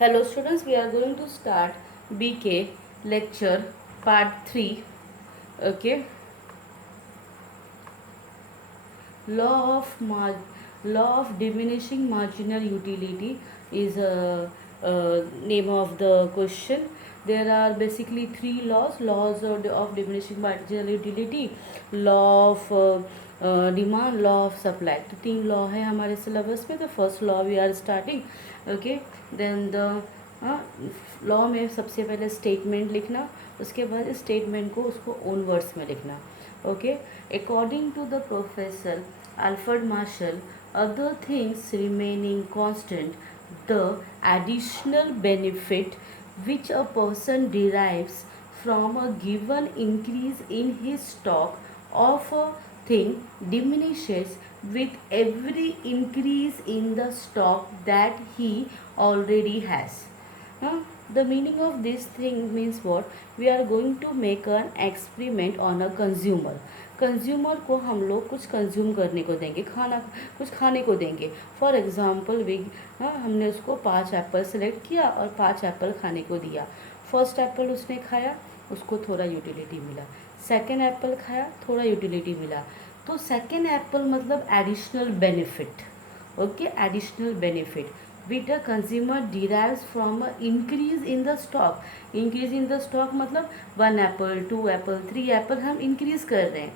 Hello students, we are going to start BK lecture part 3. Okay. Law of law of diminishing marginal utility is a name of the question. There are basically three laws of diminishing marginal utility, law of demand, law of supply. तो तीन law है हमारे syllabus में. तो first law we are starting. Okay. Then the law में सबसे पहले statement लिखना, उसके बाद स्टेटमेंट को उसको ओन वर्ड्स में लिखना. Okay, according to the professor Alfred Marshall, other things remaining constant, the additional benefit which a person derives from a given increase in his stock of a thing diminishes with every increase in the stock that he already has. The meaning of this thing means what? We are going to make an experiment on a consumer. Consumer को हम लोग कुछ consume करने को देंगे, खाना कुछ खाने को देंगे. फॉर एग्ज़ाम्पल हमने उसको 5 एप्पल सेलेक्ट किया और 5 एप्पल खाने को दिया. फर्स्ट एप्पल उसने खाया, उसको थोड़ा यूटिलिटी मिला. सेकेंड एप्पल खाया, थोड़ा यूटिलिटी मिला. तो सेकेंड एप्पल मतलब additional benefit. Okay, additional benefit which a consumer derives from a increase in the stock. increase in the stock मतलब 1 एप्पल, 2 एप्पल, 3 एप्पल हम इंक्रीज़ कर रहे हैं.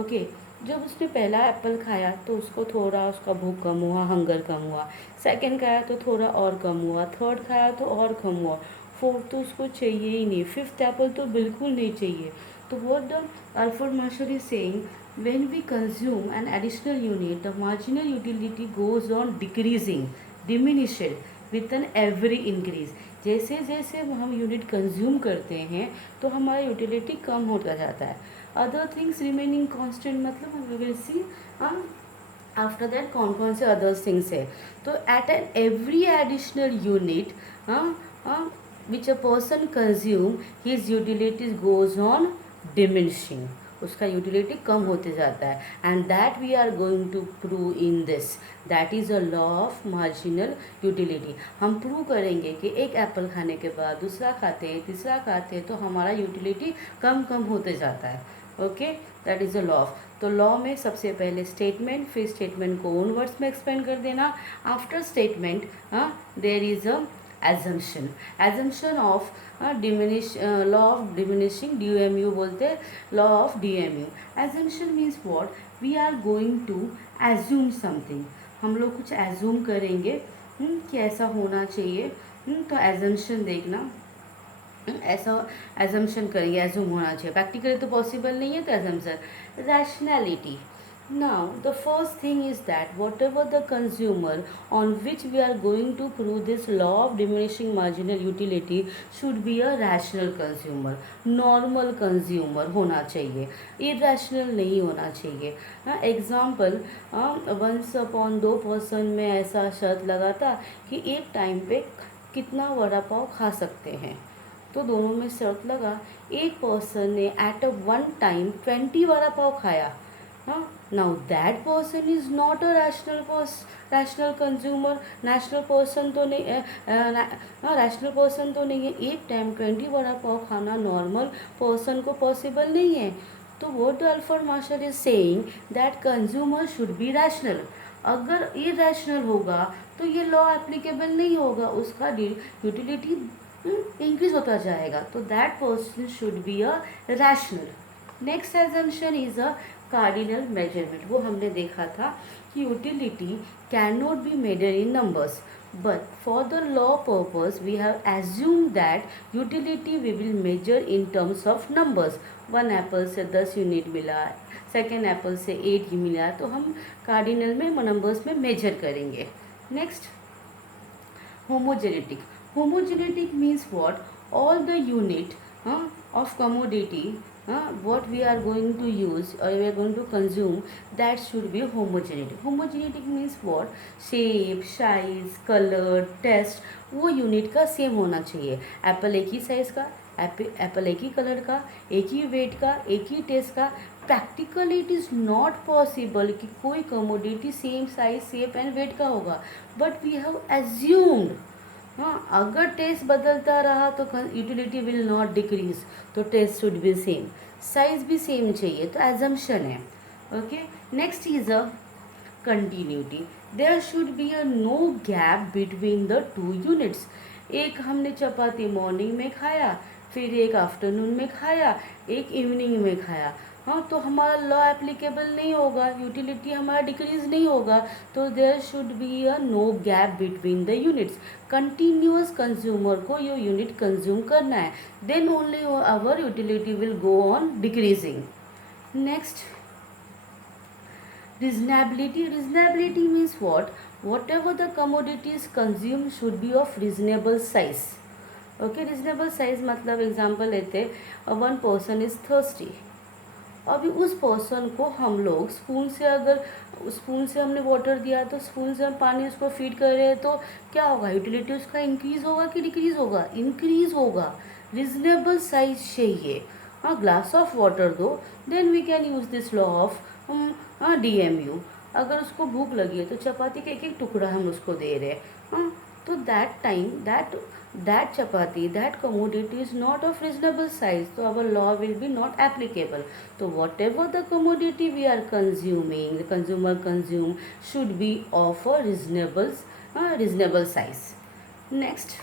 ओके. जब उसने पहला एप्पल खाया तो उसको थोड़ा उसका भूख कम हुआ, हंगर कम हुआ. सेकंड खाया तो थोड़ा और कम हुआ. थर्ड खाया तो और कम हुआ. फोर्थ तो उसको चाहिए ही नहीं. फिफ्थ एप्पल तो बिल्कुल नहीं चाहिए. तो what the Alfred Marshall is saying, when we consume an additional unit, the marginal utility goes on decreasing, diminished with an every increase. जैसे जैसे हम यूनिट कंज्यूम करते हैं तो हमारा यूटिलिटी कम होता जाता है. अदर थिंग्स रिमेनिंग कांस्टेंट मतलब we will see after that कौन कौन से अदर्स थिंग्स है. तो at an every additional unit which a person consume his utilities goes on diminishing. उसका यूटिलिटी कम होते जाता है. And that we are going to prove in this. That is a law of marginal utility. हम prove करेंगे कि एक Apple खाने के बाद दूसरा खाते हैं, तीसरा खाते हैं तो हमारा यूटिलिटी कम कम होते जाता है. Okay, that is a law of. तो लॉ में सबसे पहले स्टेटमेंट, फिर स्टेटमेंट को ओन वर्ड्स में एक्सप्लेन कर देना. After statement there is a assumption of law of diminishing, DMU बोलते हैं, law of DMU. assumption means what? we are going to assume something. हम लोग कुछ assume करेंगे कि ऐसा होना चाहिए. तो assumption देखना, ऐसा एजम्पशन करेंगे, एज्यूम होना चाहिए. प्रैक्टिकली तो पॉसिबल नहीं है. तो assumption. Rationality. Now the first thing is that whatever the consumer on which we are going to prove this law of diminishing marginal utility should be a rational consumer, normal consumer होना चाहिए, irrational नहीं होना चाहिए. Example, once upon 2 person में ऐसा शर्त लगा था कि एक टाइम पे कितना वड़ा पाव खा सकते हैं. तो दोनों में शर्त लगा. एक पर्सन ने at a one time 20 vada pav खाया. Now that person is not a rational consumer. National person तो नहीं, रैशनल पर्सन तो नहीं है. एक टाइम 20 वड़ा पाव खाना नॉर्मल पर्सन को पॉसिबल नहीं है. तो what Alfred Marshall is saying that consumer should be rational. अगर इरेशनल होगा तो ये लॉ एप्लीकेबल नहीं होगा, उसका यूटिलिटी इंक्रीज होता जाएगा. तो that person should be a rational. Next assumption is a cardinal measurement. वो हमने देखा था कि utility can not be measure in numbers, but for the law purpose we have assume that utility we will measure in terms of numbers. 1 apple से 10 unit मिला, second Apple से 8 ही मिला, तो हम कार्डिनल में नंबर्स में मेजर करेंगे. Next, homogenetic. Homogenetic means what? All the unit of commodity what we are going to use or we are going to consume, that should be homogenetic. Homogenetic means what? Shape, size, color, taste वो unit का same होना चाहिए. Apple एक ही size का, Apple एक ही colour का, एक ही weight का, एक ही टेस्ट का. Practically it is not possible कि कोई commodity same size, shape and weight का होगा. बट वी हैव एज्यूम्ड हाँ, अगर टेस्ट बदलता रहा तो यूटिलिटी विल नॉट डिक्रीज, तो taste should be same, size भी सेम चाहिए, तो एजम्पशन है। Okay, next is a continuity, there should be a no gap between the two units. एक हमने चपाती मॉर्निंग में खाया, फिर एक आफ्टरनून में खाया, एक इवनिंग में खाया, हाँ, तो हमारा लॉ एप्लीकेबल नहीं होगा, यूटिलिटी हमारा डिक्रीज नहीं होगा। तो there should be a no gap between the units. Continuous consumer को ये यूनिट कंज्यूम करना है, then only our utility will go on decreasing. Next, reasonability. Reasonability means what? Whatever the commodity is consumed should be of reasonable size. Okay, reasonable size मतलब example लेते, one person is thirsty, अभी उस person को हम लोग spoon से, अगर spoon से हमने वाटर दिया तो स्पून से हम पानी उसको फीड कर रहे हैं, तो क्या होगा, यूटिलिटी उसका इंक्रीज होगा कि डिक्रीज होगा, इंक्रीज होगा। रिजनेबल साइज चाहिए। हाँ, ग्लास ऑफ वाटर दो, then we can use this law of DMU। अगर उसको भूख लगी है तो चपाती का एक एक टुकड़ा हम उसको दे रहे हैं, हाँ, तो that time that chapati, that commodity is not of reasonable size, so our law will be not applicable. So whatever the commodity we are consuming, the consumer consume, should be of a reasonable size. Next,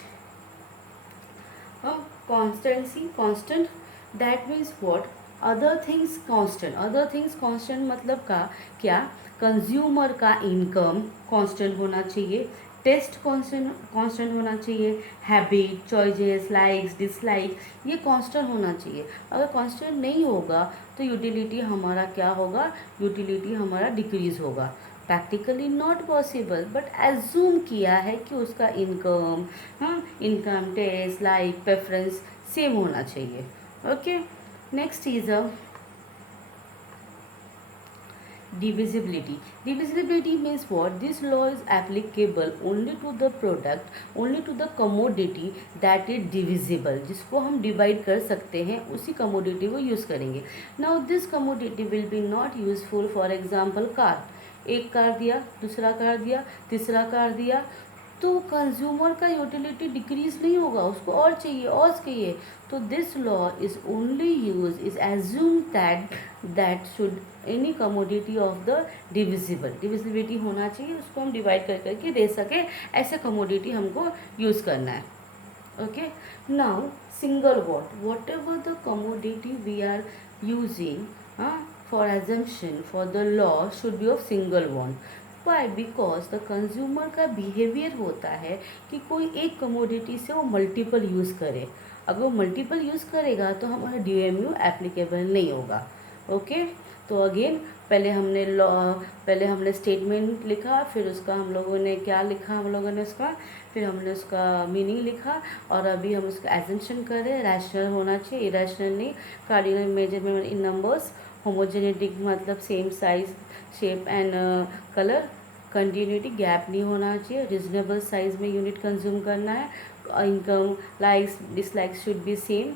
constancy, constant, that means what? Other things constant, other things constant मतलब का क्या, consumer का income constant होना चाहिए, test constant होना चाहिए, habit, choices, likes, dislike, ये constant होना चाहिए। अगर कांस्टेंट नहीं होगा तो यूटिलिटी हमारा क्या होगा, यूटिलिटी हमारा डिक्रीज होगा। Practically not possible, but assume किया है कि उसका इनकम, हाँ, income, taste, like, preference same होना चाहिए। Okay, next is a divisibility. Divisibility means what? This law is applicable only to the product, only to the commodity that is divisible, जिसको हम divide कर सकते हैं, उसी commodity को यूज़ करेंगे। Now this commodity will be not useful, for example car, एक car दिया, दूसरा कार दिया, तीसरा कार दिया, तो कंज्यूमर का यूटिलिटी डिक्रीज नहीं होगा, उसको और चाहिए। तो this law is only use, is assume that should any commodity of the divisibility होना चाहिए, उसको हम डिवाइड कर करके दे सके, ऐसे कमोडिटी हमको यूज़ करना है। Okay, now single whatever the commodity we are using for assumption for the law should be of single one. Why? Because the consumer का बिहेवियर होता है कि कोई एक कमोडिटी से वो मल्टीपल यूज़ करे, अगर वो मल्टीपल यूज़ करेगा तो हमारा DMU एप्लीकेबल नहीं होगा। ओके, तो अगेन पहले हमने स्टेटमेंट लिखा, फिर उसका हम लोगों ने क्या लिखा, हम लोगों ने उसका, फिर हमने उसका मीनिंग लिखा, और अभी हम उसका एजम्पशन कर रहे हैं, रैशनल होना चाहिए, इरेशनल नहीं। कार्डिनल मेजरमेंट इन नंबर्स, होमोजेनेटिक मतलब same size, shape and colour, continuity, gap नहीं होना चाहिए, रिजनेबल साइज में यूनिट कंज्यूम करना है, income, likes, dislikes should be same,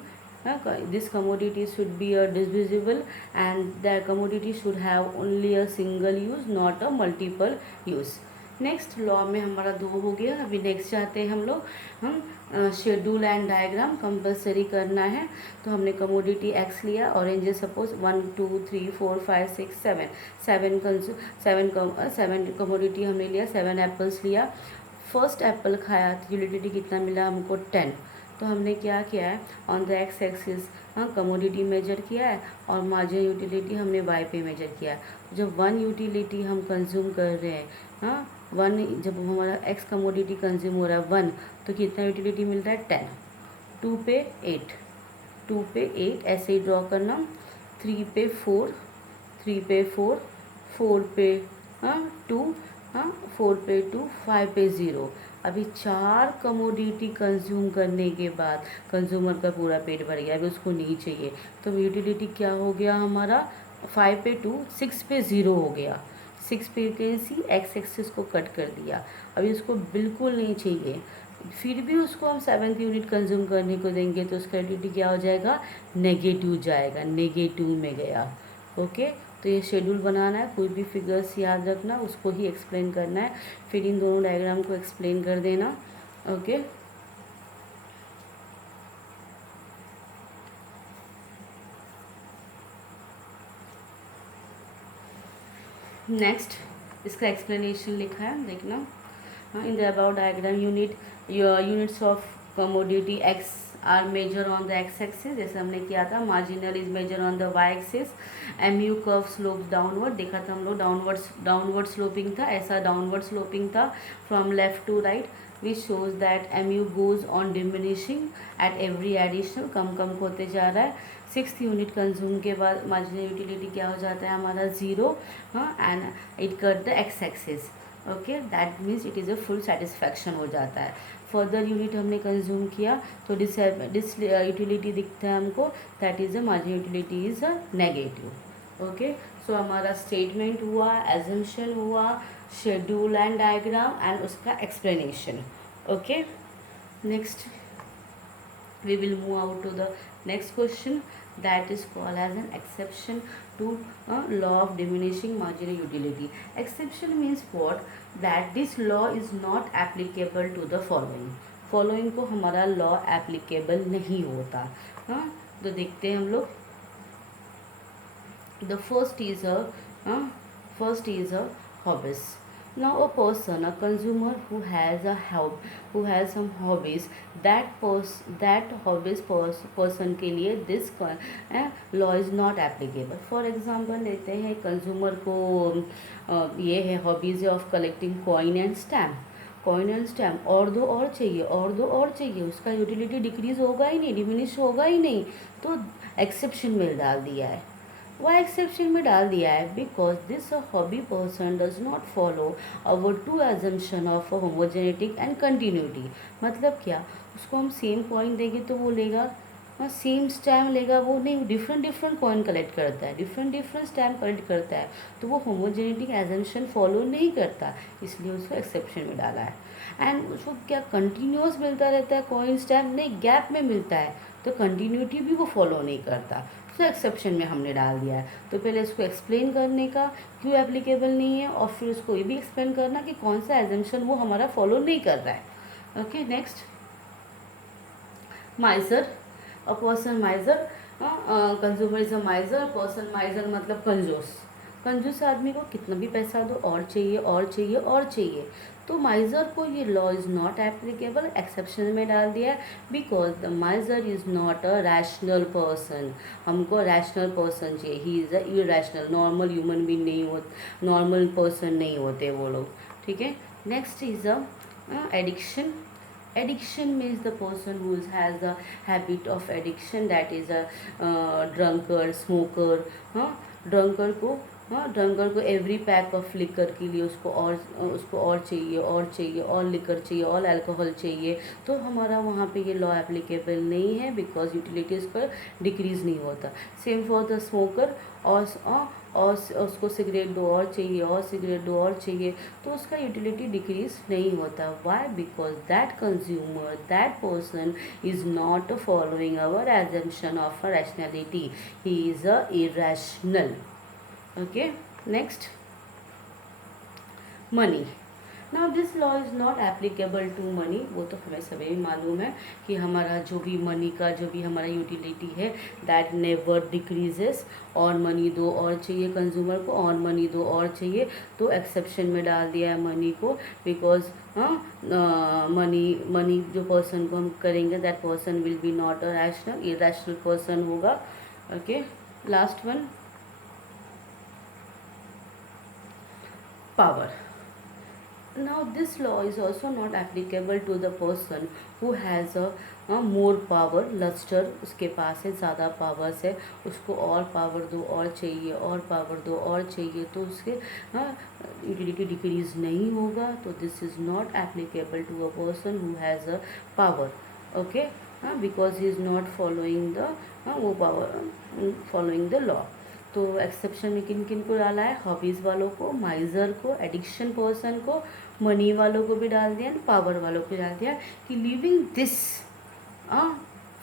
this commodity should be a divisible, and the commodity should have only a single use, not a multiple use. Next law में हमारा 2 हो गया। अभी next चाहते हैं हम शेड्यूल एंड डायग्राम कंपलसरी करना है। तो हमने कमोडिटी एक्स लिया, ऑरेंजेस सपोज 1 2 3 4 5 6 7 कमोडिटी हमने लिया, 7 एप्पल्स लिया। फर्स्ट एप्पल खाया तो यूटिलिटी कितना मिला हमको, 10। तो हमने क्या किया है, on the x axis commodity measure किया है, और मार्जिन यूटिलिटी हमने वाई पे मेजर किया है। जब 1 यूटिलिटी हम कंज्यूम कर रहे हैं, हाँ, 1, जब हमारा एक्स कमोडिटी कंज्यूम हो रहा है 1, तो कितना यूटिलिटी मिल रहा है, 10। 2 पे 8, 2 पे 8 ऐसे ही ड्रॉ करना, 3 पे 4, 3 पे 4, 4 पे 2, 4 पे 2, 5 पे 0। अभी 4 कमोडिटी कंज्यूम करने के बाद कंज्यूमर का पूरा पेट भर गया, अभी उसको नहीं चाहिए, तो यूटिलिटी क्या हो गया हमारा, 5 पे 2, 6 पे 0 हो गया। 6 पे कैसी एक्स एक्सिस को कट कर दिया, अभी उसको बिल्कुल नहीं चाहिए, फिर भी उसको हम 7th यूनिट कंज्यूम करने को देंगे, तो उसका यूटिलिटी क्या हो जाएगा, नेगेटिव जाएगा, नेगेटिव में गया। ओके, तो ये शेड्यूल बनाना है, कोई भी फिगर्स याद रखना, उसको ही एक्सप्लेन करना है, फिर इन दोनों डायग्राम को एक्सप्लेन कर देना। ओके। नेक्स्ट इसका एक्सप्लेनेशन लिखा है, देखना। In the about diagram units of commodity X are measure on the x axis, जैसे हमने किया था। Marginal is measure on the Y axis. M U curve slope downward, देखा था हम लोग, डाउनवर्ड स्लोपिंग था, ऐसा डाउनवर्ड स्लोपिंग था from left to right, which shows that M U goes on diminishing at every additional, कम कम होते जा रहा है। 6th यूनिट कंज्यूम के बाद मार्जिनल यूटिलिटी क्या हो जाता है हमारा 0, हाँ, and it cut the x axis, okay, that means it is a full satisfaction हो जाता है। फर्दर यूनिट हमने कंज्यूम किया तो डिस यूटिलिटी दिखता है हमको, that is a marginal utility is a negative, okay. So हमारा स्टेटमेंट हुआ, एजम्पशन हुआ, शेड्यूल एंड डायग्राम एंड उसका explanation, okay. Next we will move out to the next question, that is called as an exception to law of diminishing marginal utility. Exception means what, that this law is not applicable to the following को हमारा law applicable नहीं होता, हाँ। तो देखते हैं हम लोग, the first is a hobbies. Now a person, a consumer who has some hobbies, that person के लिए this law is not applicable. For example लेते हैं, कंज्यूमर को ये है hobbies of collecting coin and stamp, और दो और चाहिए, उसका यूटिलिटी डिक्रीज होगा ही नहीं, डिमिनिश होगा ही नहीं, तो एक्सेप्शन में डाल दिया है। वाई एक्सेप्शन में डाल दिया है, because this hobby person does not follow our two assumption of homogeneity and continuity. मतलब क्या, उसको हम सेम कॉइन देंगे तो वो लेगा, सेम स्टैम्प लेगा वो नहीं, डिफरेंट कॉइन कलेक्ट करता है, डिफरेंट स्टैम्प कलेक्ट करता है, तो वो होमोजेनिटिक एजम्पशन फॉलो नहीं करता, इसलिए उसको एक्सेप्शन में डाला है। एंड उसको क्या कंटिन्यूस मिलता रहता है कॉइन स्टैम्प, नहीं, गैप में मिलता है, तो कंटिन्यूटी भी वो फॉलो नहीं करता, तो एक्सेप्शन में हमने डाल दिया है। तो पहले इसको एक्सप्लेन करने का क्यों एप्लीकेबल नहीं है, और फिर उसको ये भी एक्सप्लेन करना कि कौन सा एजम्पशन वो हमारा फॉलो नहीं कर रहा है, okay. Next, माइजर, a person माइजर, consumer is a माइजर, person माइजर मतलब कंजूस आदमी को कितना भी पैसा दो, और चाहिए, तो माइजर को ये law is not applicable, exception में डाल दिया है, because the माइजर is not a rational person. हमको रैशनल पर्सन चाहिए, ही is a irrational, normal human being नहीं होते, नॉर्मल पर्सन नहीं होते वो लोग, ठीक है। Next is a addiction means the person who has the habit of addiction, that is a drunkard, smoker, हाँ, ड्रंकर को एवरी पैक ऑफ लिकर के लिए उसको और चाहिए, और लिकर चाहिए, और अल्कोहल चाहिए, तो हमारा वहाँ पे ये लॉ एप्लीकेबल नहीं है, बिकॉज यूटिलिटीज़ का डिक्रीज़ नहीं होता। सेम फॉर द स्मोकर, और उसको सिगरेट दो और चाहिए, तो उसका यूटिलिटी डिक्रीज नहीं होता। Why, because that consumer, that person is not following our assumption of a rationality, he is a irrational, okay. Next, money. Now this law is not applicable to money, वो तो हमें सभी मालूम है कि हमारा जो भी मनी का जो भी हमारा यूटिलिटी है, दैट नेवर डिक्रीजेस, और मनी दो और चाहिए कंज्यूमर को, और मनी दो और चाहिए, तो एक्सेप्शन में डाल दिया है मनी को, बिकॉज मनी जो पर्सन को हम करेंगे, that person will be not a rational, irrational person होगा, okay. Last one, power. Now this law is also not applicable to the person who has a more power, luster, उसके पास है ज़्यादा powers है, उसको और पावर दो और चाहिए, तो उसके यूटिलिटी डिक्रीज नहीं होगा, तो this is not applicable to a person who has a power, okay, because he is not following the वो पावर फॉलोइंग द लॉ। तो एक्सेप्शन में किन किन को डाला है, हॉबीज़ वालों को, माइजर को, एडिक्शन पर्सन को, मनी वालों को भी डाल दिया, पावर वालों को डाल दिया, कि living this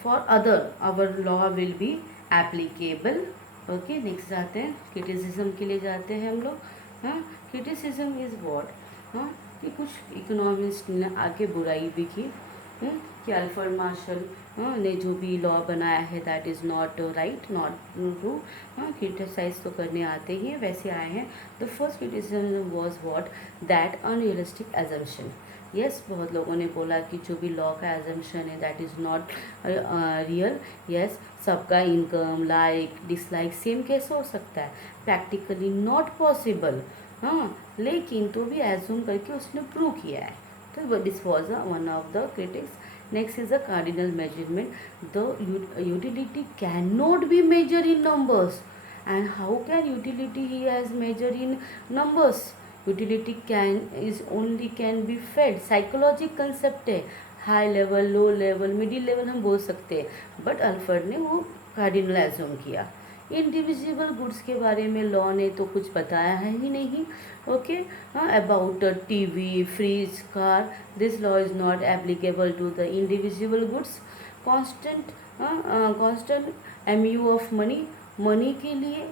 for other our law will be applicable, okay. Next जाते हैं, क्रिटिसिज्म के लिए जाते हैं हम लोग, हाँ। क्रिटिसिज्म इज़ व्हाट, हाँ, कि कुछ इकोनॉमिस्ट ने आगे बुराई भी की, कि अल्फ्रेड मार्शल ने जो भी लॉ बनाया है that is not right, not true. Criticise तो करने आते ही हैं, वैसे आए हैं। The first criticism was what, that unrealistic assumption. Yes, बहुत लोगों ने बोला कि जो भी लॉ का एजम्पशन है that is not real. Yes, सबका इनकम, लाइक डिसलाइक सेम कैसे हो सकता है, प्रैक्टिकली नॉट पॉसिबल। हाँ, लेकिन तो भी एज्यूम करके उसने प्रूव किया है। तो this was one of the critics. Next is the cardinal measurement. The utility cannot be measured in numbers. And how can utility he has measured in numbers? Utility can be fed. Psychological concept है, high level, low level, middle level हम बोल सकते हैं, but Alfred ने वो cardinal assume किया। Individual goods के बारे में लॉ ने तो कुछ बताया है ही नहीं। Okay, about TV, fridge, car, this law is not applicable to the individual goods. Constant MU of money, money के लिए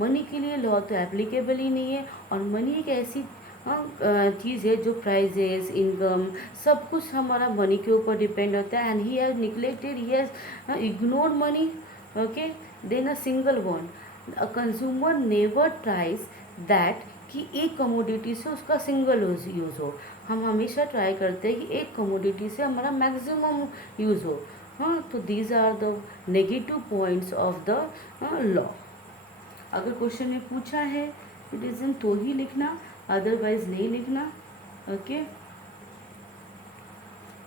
मनी के लिए लॉ तो एप्लीकेबल ही नहीं है। और मनी एक ऐसी चीज़ है जो प्राइजेस, इनकम, सब कुछ हमारा मनी के ऊपर डिपेंड होता है। And he has neglected, he has ignored money. Okay, then a single one, a consumer never tries that कि एक कमोडिटी से उसका सिंगल यूज़ हो। हम हमेशा ट्राई करते हैं कि एक कमोडिटी से हमारा मैक्सिमम यूज़ हो। हाँ, तो these are the negative points of the law. अगर क्वेश्चन में पूछा है क्रिटिसिज्म तो ही लिखना, अदरवाइज नहीं लिखना। Okay,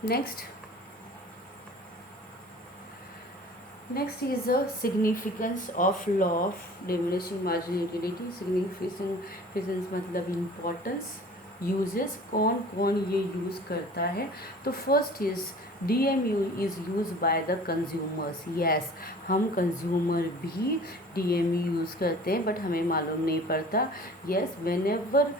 next is the significance of law of diminishing marginal utility. Significance मतलब इम्पोर्टेंस, यूजेस, कौन कौन ये यूज़ करता है। तो first is DMU is use by the consumers. Yes, हम कंज्यूमर भी DMU यूज़ करते हैं, बट हमें मालूम नहीं पड़ता। यस, वेन एवर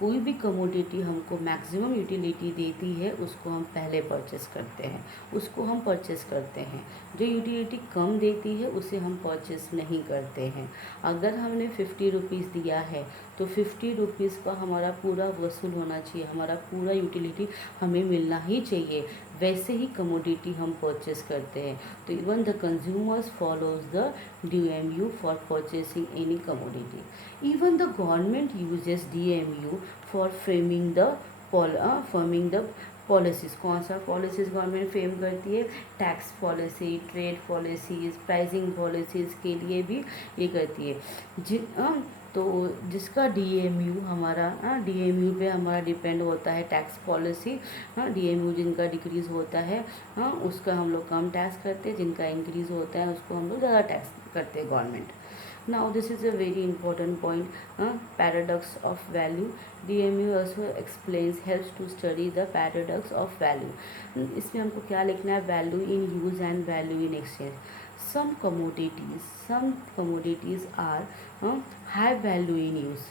कोई भी कमोडिटी हमको मैक्सिमम यूटिलिटी देती है उसको हम पहले परचेस करते हैं, उसको हम परचेस करते हैं। जो यूटिलिटी कम देती है उसे हम परचेस नहीं करते हैं। अगर हमने 50 रुपीज़ दिया है तो 50 रुपीज़ का हमारा पूरा वसूल होना चाहिए, हमारा पूरा यूटिलिटी हमें मिलना ही चाहिए। वैसे ही कमोडिटी हम परचेस करते हैं। तो even the consumers follows the DMU for purchasing any commodity. Even the government uses DMU for framing the policies. कौन सा पॉलिसीज़ गवर्नमेंट फ्रेम करती है, tax policy, trade policies, pricing policies के लिए भी ये करती है। तो जिसका DMU हमारा DMU पे हमारा डिपेंड होता है टैक्स पॉलिसी। DMU जिनका डिक्रीज़ होता है उसका हम लोग कम टैक्स करते हैं, जिनका इंक्रीज़ होता है उसको हम लोग ज़्यादा टैक्स करते हैं government. Now this is a very important point, paradox of value. DMU also explains, helps to study the paradox of value. इसमें हमको क्या लिखना है, value in use and value in exchange. Some commodities are high value in use.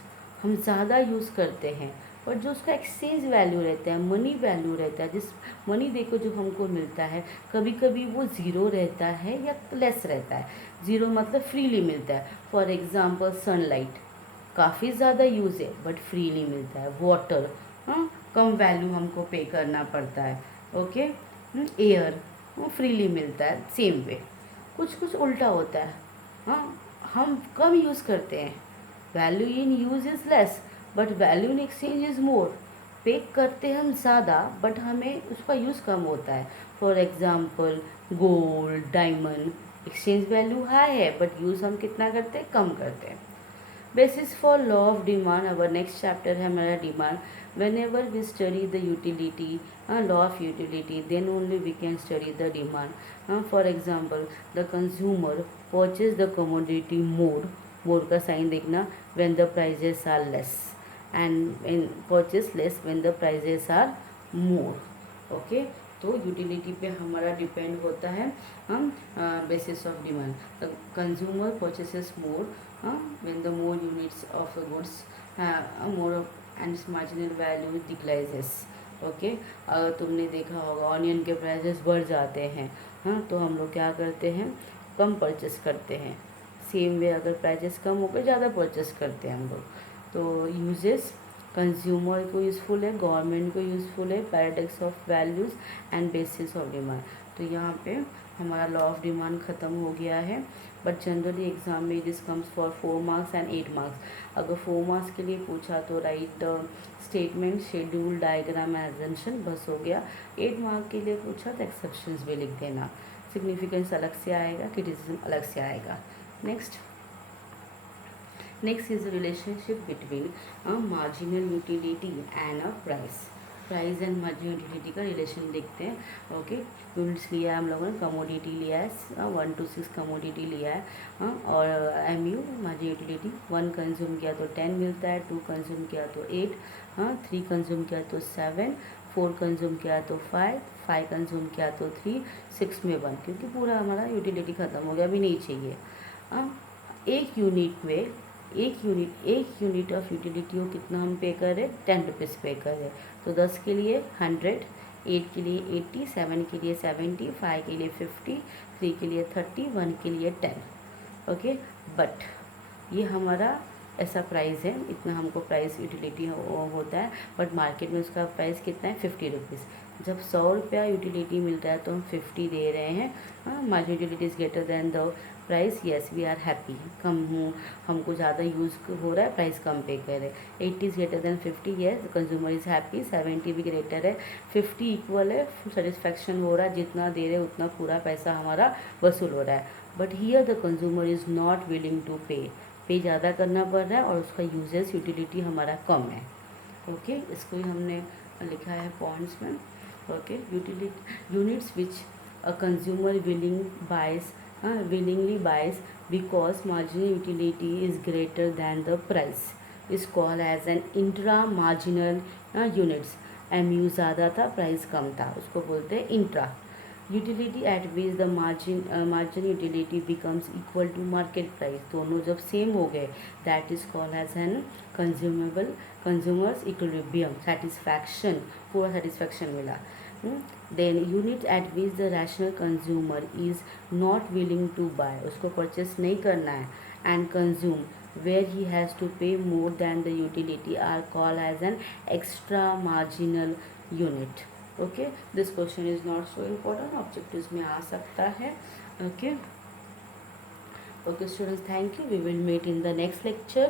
हम ज़्यादा use करते हैं, और जो उसका एक्सचेंज वैल्यू रहता है, मनी वैल्यू रहता है, जिस मनी देखो जो हमको मिलता है, कभी कभी वो ज़ीरो रहता है या लेस रहता है। ज़ीरो मतलब फ्रीली मिलता है। फॉर एग्ज़ाम्पल सनलाइट काफ़ी ज़्यादा यूज़ है बट फ्रीली मिलता है। वाटर कम वैल्यू हमको पे करना पड़ता है। ओके, एयर वो फ्रीली मिलता है। सेम वे कुछ कुछ उल्टा होता है। हम कम यूज़ करते हैं, value in use is less but value in exchange is more. पे करते हैं हम ज़्यादा बट हमें उसका यूज़ कम होता है। For example gold, diamond, exchange value high है बट यूज़ हम कितना करते हैं, कम करते हैं। Basis for law of demand, our next chapter है हमारा demand. Whenever we study the utility, law of utility, then only we can study the demand. For example the consumer purchase the commodity more का sign देखना, when the prices are less, and when purchase less when the prices are more. Okay, तो utility पे हमारा depend होता है हम basis of demand. The consumer purchases more when the more units of the goods more and its marginal value decreases. Okay, अगर तुमने देखा होगा ऑनियन के प्राइसेस बढ़ जाते हैं तो हम लोग क्या करते हैं, कम परचेस करते हैं। सेम वे अगर प्राइजेस कम हो गए ज़्यादा परचेस करते हैं हम लोग। तो यूजेस कंज्यूमर को यूज़फुल है, गवर्नमेंट को यूज़फुल है, paradox of values and bases of demand. तो यहाँ पे हमारा लॉ ऑफ डिमांड ख़त्म हो गया है। बट जनरली एग्जाम में this comes for 4 marks and 8 marks. अगर 4 मार्क्स के लिए पूछा तो right statement, schedule, diagram and assumption, बस हो गया। 8 मार्क के लिए पूछा तो एक्सेप्शंस भी लिख देना। सिग्निफिकेंस अलग से आएगा, क्रिटिसिज्म अलग से आएगा। Next is the relationship between a marginal utility and a price. Price and marginal utility का रिलेशन देखते हैं। ओके, यूनिट्स लिया है हम लोगों ने, कमोडिटी लिया है, 1 to 6 कमोडिटी लिया है। और MU मार्जिनल यूटिलिटी, 1 कंज्यूम किया तो 10 मिलता है, 2 कंज्यूम किया तो 8, 3 कंज्यूम किया तो 7, 4 कंज्यूम किया तो 5, 5 कंज्यूम किया तो 3, 6 में 1, क्योंकि पूरा हमारा यूटिलिटी ख़त्म हो गया, अभी नहीं चाहिए। एक यूनिट में एक यूनिट ऑफ यूटिलिटी को कितना हम पे कर रहे हैं, 10 रुपीज़ पे कर रहे हैं। तो 10 के लिए 100, 8 के लिए 80, 7 के लिए 70, 5 के लिए 50, 3 के लिए 30, 1 के लिए 10। ओके, बट ये हमारा ऐसा प्राइस है, इतना हमको प्राइस यूटिलिटी होता है। बट मार्केट में उसका प्राइस कितना है, 50 रुपीज़। जब 100 रुपया यूटिलिटी मिल रहा है तो हम 50 दे रहे हैं। Margin utility is greater than the price, yes we are happy. कम हो, हमको ज़्यादा यूज़ हो रहा है, प्राइस कम पे कर रहे हैं। 80 is greater then 50, yes consumer is happy. 70 भी ग्रेटर है, 50 इक्वल है, सेटिस्फैक्शन हो रहा है, जितना दे रहे उतना पूरा पैसा हमारा वसूल हो रहा है। But here the consumer is not willing to pay ज़्यादा करना पड़ रहा है और उसका यूजेस यूटिलिटी हमारा कम है। ओके, इसको ही हमने लिखा है पॉइंट्स में। Okay, utility units which a consumer willingly buys because marginal utility is greater than the price is called as an intra marginal units। MU ज़्यादा था, प्राइस कम था, उसको बोलते हैं intra utility at which the margin utility becomes equal to market price. दोनों जब same हो गए, that is called as an consumers equilibrium, satisfaction, पूरा सेटिस्फैक्शन मिला। Then unit at which the rational consumer is not willing to buy, उसको purchase नहीं करना है, and consume where he has to pay more than the utility are called as an extra marginal unit। okay, this question is not so important, objectives में आ सकता है। okay, okay students, thank you, we will meet in the next lecture।